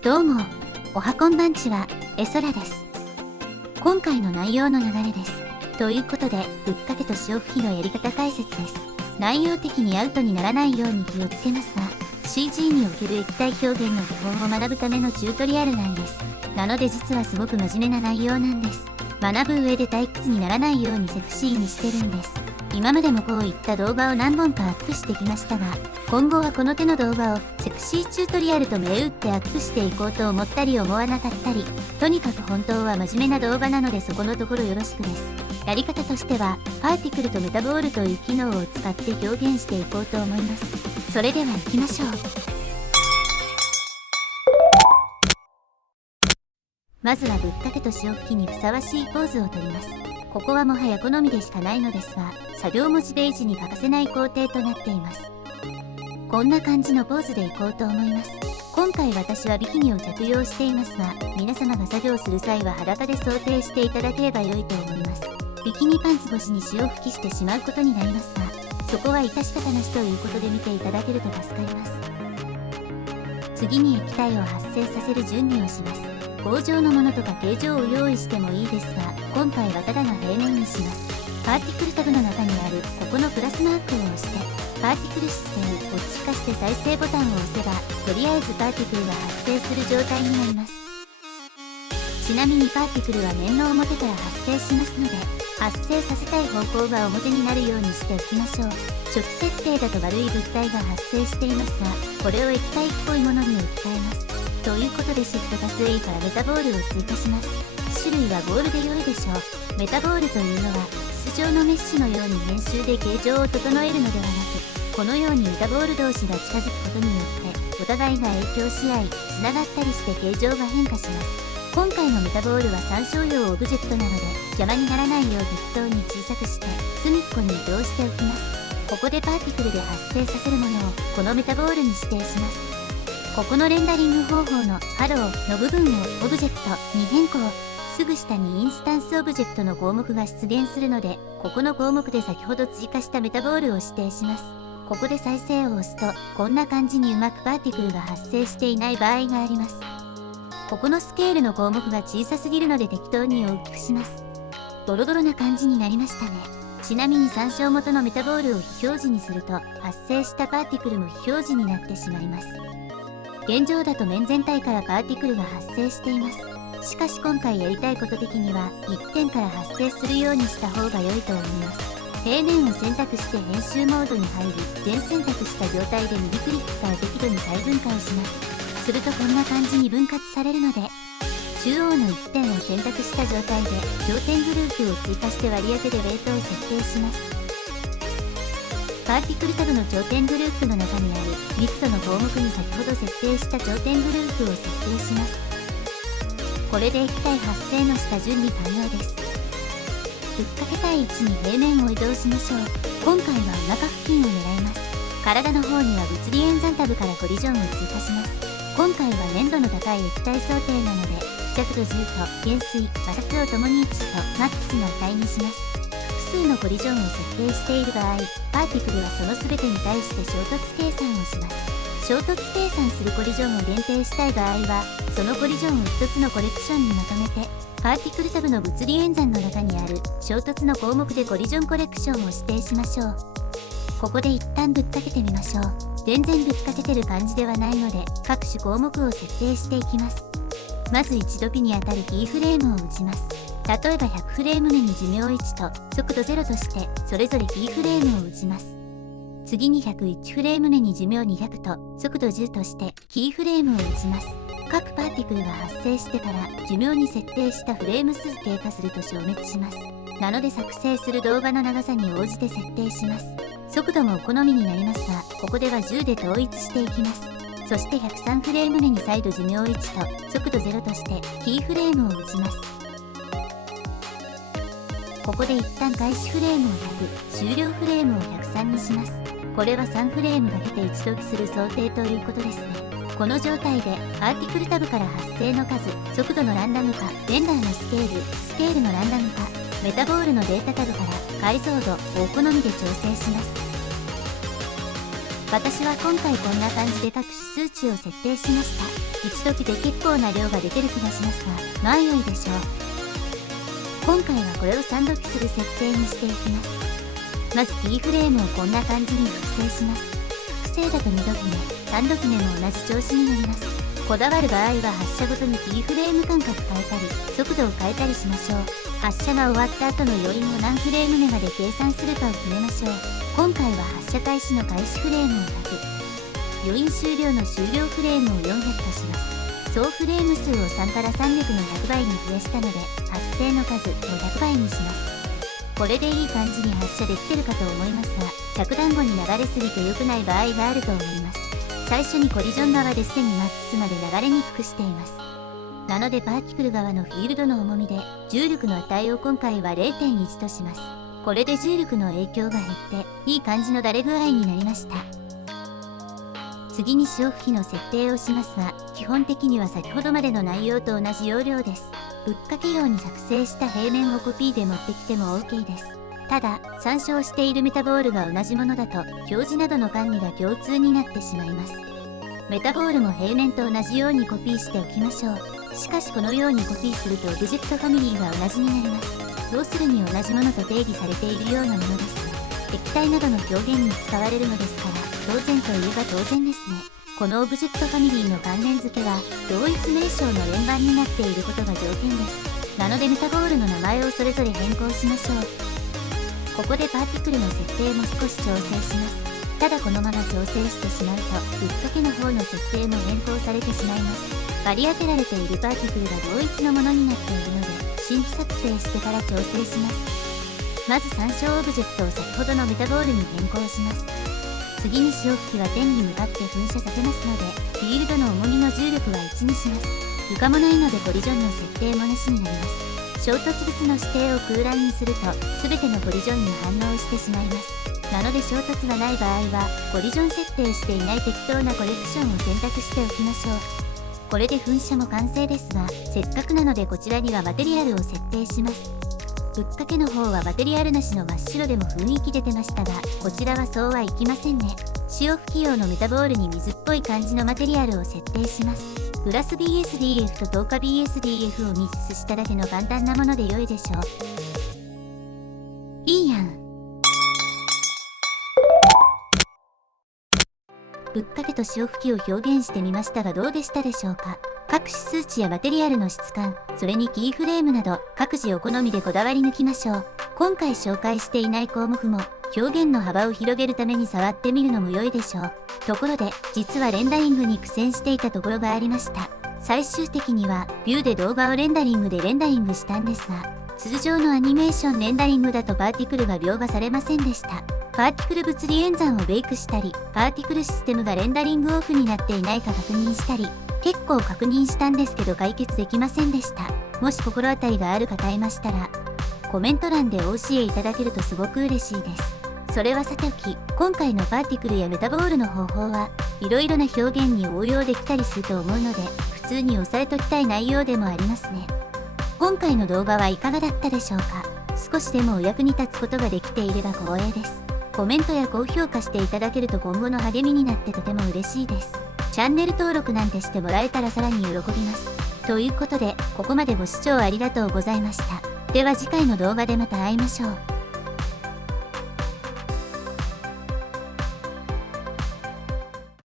どうも、おはこんばんちは、えそらです。今回の内容の流れです。ということで、ぶっかけと潮吹きのやり方解説です。内容的にアウトにならないように気をつけますが、CG における液体表現の基本を学ぶためのチュートリアルなんです。なので実はすごく真面目な内容なんです。学ぶ上で退屈にならないようにセクシーにしてるんです。今までもこういった動画を何本かアップしてきましたが、今後はこの手の動画をセクシーチュートリアルと銘打ってアップしていこうと思ったり思わなかったり、とにかく本当は真面目な動画なのでそこのところよろしくです。やり方としては、パーティクルとメタボールという機能を使って表現していこうと思います。それでは行きましょう。まずはぶっかけと潮吹きにふさわしいポーズをとります。ここはもはや好みでしかないのですが、作業文字ページに欠かせない工程となっています。こんな感じのポーズでいこうと思います。今回私はビキニを着用していますが、皆様が作業する際は裸で想定していただければ良いと思います。ビキニパンツ越しに潮吹きしてしまうことになりますが、そこは致し方なしということで見ていただけると助かります。次に液体を発生させる準備をします。棒状のものとか形状を用意してもいいですが、今回はただの平面にします。パーティクルタブの中にあるここのプラスマークを押して、パーティクルシステムを通過して再生ボタンを押せば、とりあえずパーティクルが発生する状態になります。ちなみにパーティクルは面の表から発生しますので、発生させたい方向が表になるようにしておきましょう。初期設定だと丸い物体が発生していますが、これを液体っぽいものに置き換えます。ということでシフト+Aからメタボールを追加します。種類はボールで良いでしょう。メタボールというのは筒状のメッシュのように編集で形状を整えるのではなく、このようにメタボール同士が近づくことによってお互いが影響し合いつながったりして形状が変化します。今回のメタボールは参照用オブジェクトなので邪魔にならないよう適当に小さくして隅っこに移動しておきます。ここでパーティクルで発生させるものをこのメタボールに指定します。ここのレンダリング方法のハローの部分をオブジェクトに変更。すぐ下にインスタンスオブジェクトの項目が出現するので、ここの項目で先ほど追加したメタボールを指定します。ここで再生を押すと、こんな感じにうまくパーティクルが発生していない場合があります。ここのスケールの項目が小さすぎるので適当に大きくします。ドロドロな感じになりましたね。ちなみに参照元のメタボールを非表示にすると、発生したパーティクルも非表示になってしまいます。現状だと面全体からパーティクルが発生しています。しかし今回やりたいこと的には1点から発生するようにした方が良いと思います。平面を選択して編集モードに入り、全選択した状態で右クリックから適度に再分解します。するとこんな感じに分割されるので、中央の1点を選択した状態で頂点グループを追加して割り当てでウェイトを設定します。パーティクルタブの頂点グループの中にある密度の項目に先ほど設定した頂点グループを設定します。これで液体発生の下準備完了です。ぶっかけたい位置に平面を移動しましょう。今回はお腹付近を狙います。体の方には物理演算タブからコリジョンを追加します。今回は粘度の高い液体想定なので、付着度10と減衰、摩擦をともに1とマックスの値にします。複数のコリジョンを設定している場合、パーティクルはその全てに対して衝突計算をします。衝突計算するコリジョンを限定したい場合は、そのコリジョンを1つのコレクションにまとめて、パーティクルタブの物理演算の中にある衝突の項目でコリジョンコレクションを指定しましょう。ここで一旦ぶっかけてみましょう。全然ぶっかけてる感じではないので、各種項目を設定していきます。まず一度ピに当たるキーフレームを打ちます。例えば100フレーム目に寿命1と速度0として、それぞれキーフレームを打ちます。次に101フレーム目に寿命200と速度10としてキーフレームを打ちます。各パーティクルが発生してから寿命に設定したフレーム数経過すると消滅します。なので作成する動画の長さに応じて設定します。速度もお好みになりますが、ここでは10で統一していきます。そして103フレーム目に再度寿命1と速度0としてキーフレームを打ちます。ここで一旦開始フレームを100、終了フレームを103にします。これは3フレームかけて一度きする想定ということですね。この状態でパーティクルタブから発生の数、速度のランダム化、レンダーのスケールのランダム化、メタボールのデータタブから解像度をお好みで調整します。私は今回こんな感じで各種数値を設定しました。一時で結構な量が出てる気がしますが、まあ良いでしょう。今回はこれを3時する設定にしていきます。まず T フレームをこんな感じに複製します。複製だと2時目、3時目も同じ調子になります。こだわる場合は発射ごとに T フレーム間隔変えたり、速度を変えたりしましょう。発射が終わった後の余韻を何フレーム目まで計算するかを決めましょう。今回は発射開始の開始フレームを100、余韻終了の終了フレームを400とします。総フレーム数を3から300の100倍に増やしたので、発生の数を100倍にします。これでいい感じに発射できてるかと思いますが、着弾後に流れすぎて良くない場合があると思います。最初にコリジョン側ですでにマックスまで流れにくくしています。なのでパーティクル側のフィールドの重みで重力の値を今回は 0.1 とします。これで重力の影響が減っていい感じのだれ具合になりました。次に潮吹きの設定をしますが、基本的には先ほどまでの内容と同じ要領です。ぶっかけ用に作成した平面をコピーで持ってきても OK です。ただ、参照しているメタボールが同じものだと、表示などの管理が共通になってしまいます。メタボールも平面と同じようにコピーしておきましょう。しかしこのようにコピーするとオブジェクトファミリーが同じになります。要するに同じものと定義されているようなものですね。液体などの表現に使われるのですから、当然といえば当然ですね。このオブジェクトファミリーの関連付けは、同一名称の連番になっていることが条件です。なのでメタボールの名前をそれぞれ変更しましょう。ここでパーティクルの設定も少し調整します。ただこのまま調整してしまうと、ぶっかけの方の設定も変更されてしまいます。割り当てられているパーティクルが同一のものになっているので、新規作成してから調整します。まず参照オブジェクトを先ほどのメタボールに変更します。次に潮吹きは天に向かって噴射させますので、フィールドの重みの重力は1にします。床もないのでコリジョンの設定もなしになります。衝突物の指定を空欄にすると、全てのコリジョンに反応してしまいます。なので衝突がない場合は、コリジョン設定していない適当なコレクションを選択しておきましょう。これで噴射も完成ですが、せっかくなのでこちらにはマテリアルを設定します。ぶっかけの方はマテリアルなしの真っ白でも雰囲気出てましたが、こちらはそうはいきませんね。潮吹き用のメタボールに水っぽい感じのマテリアルを設定します。プラス BSDF と10日 BSDF をミックスしただけの簡単なもので良いでしょう。いいやん。ぶっかけと潮吹きを表現してみましたがどうでしたでしょうか。各種数値やマテリアルの質感、それにキーフレームなど各自お好みでこだわり抜きましょう。今回紹介していない項目も表現の幅を広げるために触ってみるのも良いでしょう。ところで、実はレンダリングに苦戦していたところがありました。最終的にはビューで動画をレンダリングでレンダリングしたんですが、通常のアニメーションレンダリングだとパーティクルが描画されませんでした。パーティクル物理演算をベイクしたり、パーティクルシステムがレンダリングオフになっていないか確認したり、結構確認したんですけど解決できませんでした。もし心当たりがある方いましたら、コメント欄でお教えいただけるとすごく嬉しいです。それはさておき、今回のパーティクルやメタボールの方法はいろいろな表現に応用できたりすると思うので、普通に押さえときたい内容でもありますね。今回の動画はいかがだったでしょうか。少しでもお役に立つことができていれば光栄です。コメントや高評価していただけると今後の励みになってとても嬉しいです。チャンネル登録なんてしてもらえたらさらに喜びます。ということで、ここまでご視聴ありがとうございました。では次回の動画でまた会いましょう。